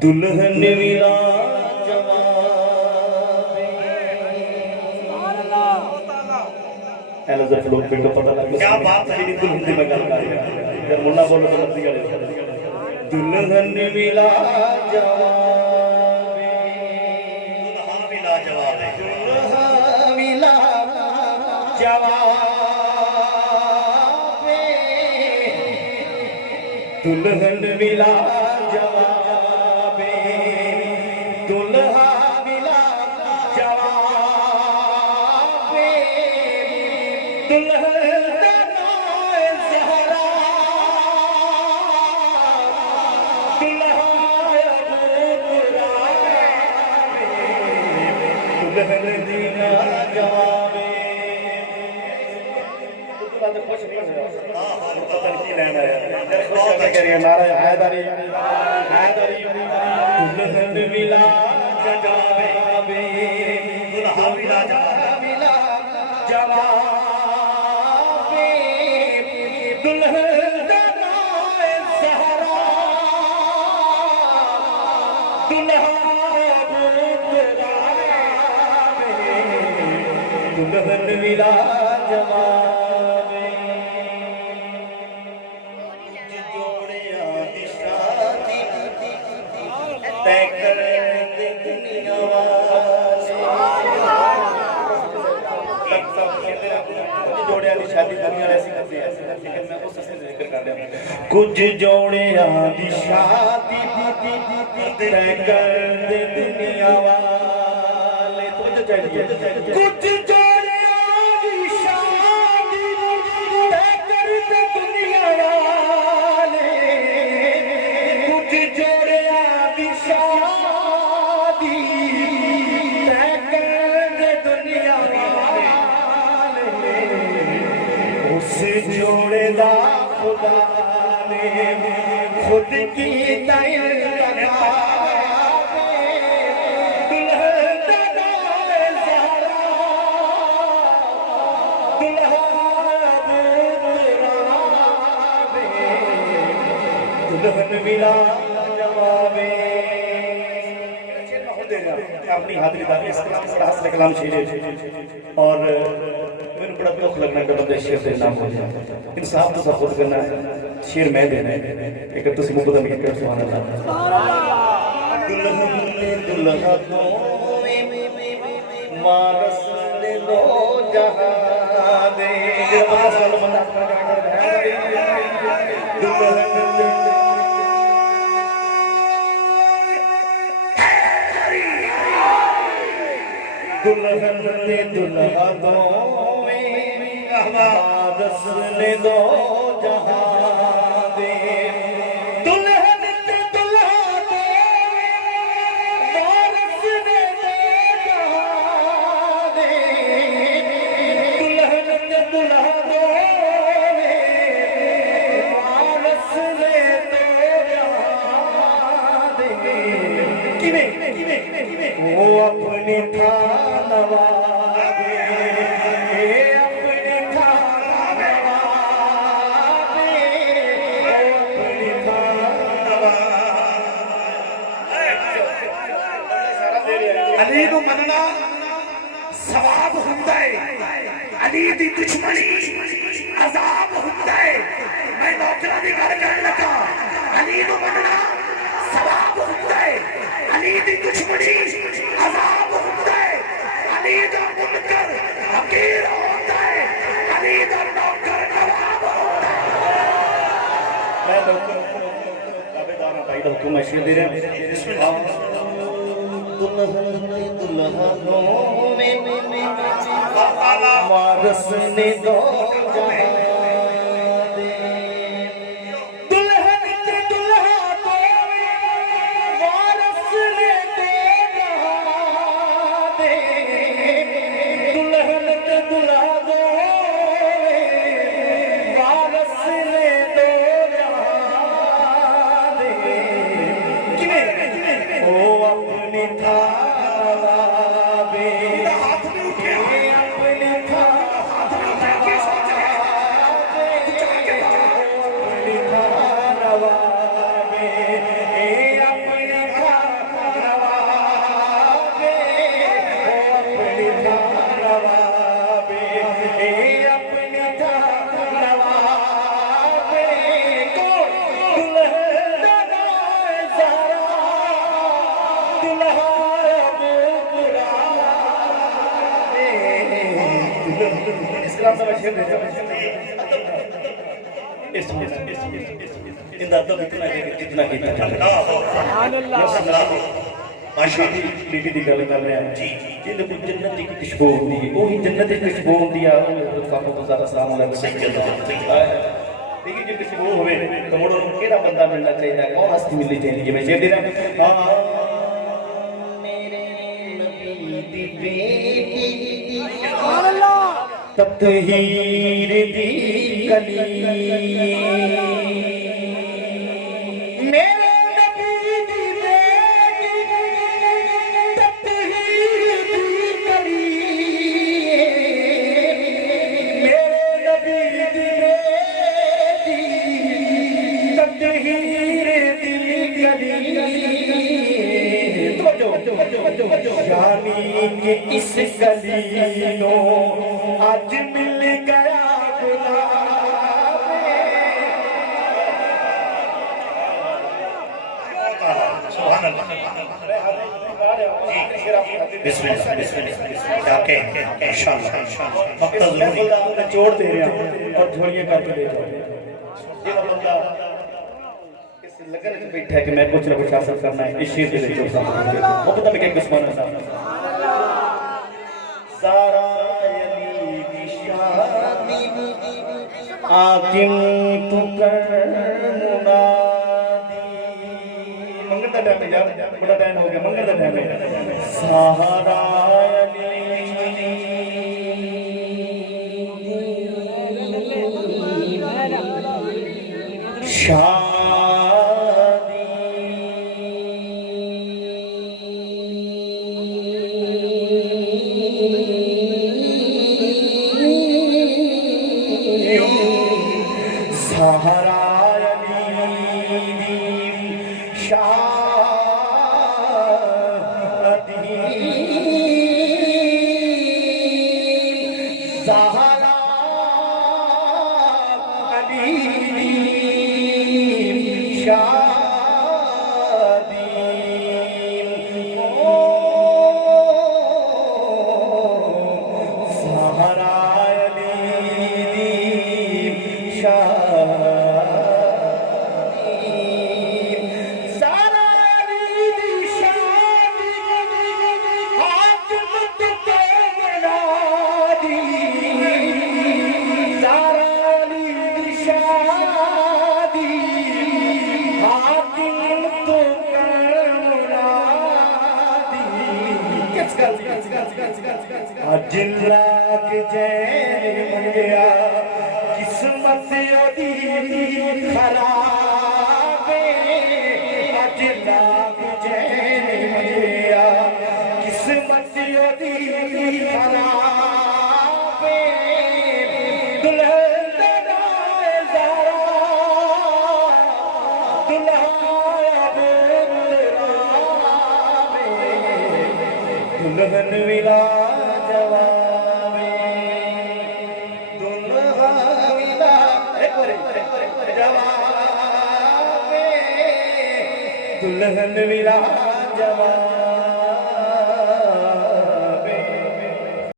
दुल्हन मिला क्या बात है दुल्हन में गल कर यार मुन्ना बोलो तो मर्जी वाले दुल्हन मिला जवाब दुल्हा मिला जवाब दुल्हा मिला जवाब दुल्हन मिला जवाब दुल्हा मिला जवाब दुल्हन दीना जवाबे खुश नहीं पता नहीं लेना है बहुत कह रही है नारा हैदरी हैदरी दुल्हन मिला जवाबे दुल्हा मिला जवाबे दुल्हन सहरा दुल्हा दुल्हन मिला जवाबे जोड़े आदि शादी तय कर दे दुनिया जोड़े आदि शादी दुनिया ऐसी करती है लेकिन मैं उस से जिक्र कर रहा हूं कुछ जोड़े आदि शादी तय कर दे दुनिया वाले तो चाहिए कुछ जोड़ेदा खुदा ने खुद की तय लगा दुल्हन मिला जवाबे अपनी हाजिरी कलाम छीने और बड़ा दुख लगना कि बंदे शेर से नाम हो जाए इंसाफ तो सब खुद करना है शेर मैं देना है एक तुसी मुकदम के कर सुभान अल्लाह दुल्हन ने दुल्हा को मारस ने दो जहां दे जब साल बंदा दुल्हन दुल्हन ने दुल्हा दो मारस ने दो जहां दे दुल्हन ने दुल्हा दो मारस ने दो जहां दे दुल्हन ने दुल्हा दो मारस ने दो जहां दे किवें वो अपनी थानवा अली नूं मनना सवाब हुंदा है अली दी दुश्मनी अजाब हुंदा है मैं नौकरां दी गल करन लगा अली नूं मनना सवाब हुंदा है अली दी दुश्मनी अजाब हुंदा है अली दा मुनकर हकीर होता है अली दा नौकर नवाब होता है मैं नौकर दावेदार हूं भाई दा हुक्म है शेर दे रहे हैं बिस्मिल्लाह दुल्हन ने दुल्हा दो मारस ने दो जहां दे दुल्हन ने दुल्हा दो मारस ने दो जहां दे दुल्हन ने दुल्हा दो मारस ने दो जहां दे किवें ओ अपनी थावे हाथ में उठे अपनी थावे हाथ में उठे के सोचा शेर भेजा इंदा अदब इतना है कि जितना कीता माशाअल्लाह बीबी दी गल कर रहे हैं जी जिंद को जन्नत की खुशबू होती है वही जन्नत की खुशबू होती है फाको तो ज़्यादा सलाम अलैकुम देखिए जो खुशबू होवे तो मोड़ो केड़ा बंदा मिलना चाहिए कौन हस्ती मिलनी चाहिए मैं शेर दे रहा मेरे नबी दी बेटी सुभान अल्लाह तत्हीर दी कली मेरे नबी दी बेटी तत्हीर दी कली मेरे नबी दी बेटी तत्हीर दी कली जानी के इस गली नो आज मिल गया निचोड़ दे रहे और झोलियां करके ले जाओ लगन में बैठा है कि मैं कुछ ना कुछ हासिल करना है इस शेर से जो वो पता मैं क्या दुश्मन है सारा यली की शादी आकिम तू कर मुनादी मंगल का टाइम यार बड़ा टाइम हो गया मंगल का टाइम है सारा यली जिला के जैन बन गया किस्मत ओदी खराब जिला के जैन बन गया किस्मत ओदी खराब दुल्हन ज़ारा दुल्हन विला दुल्हन विला जवान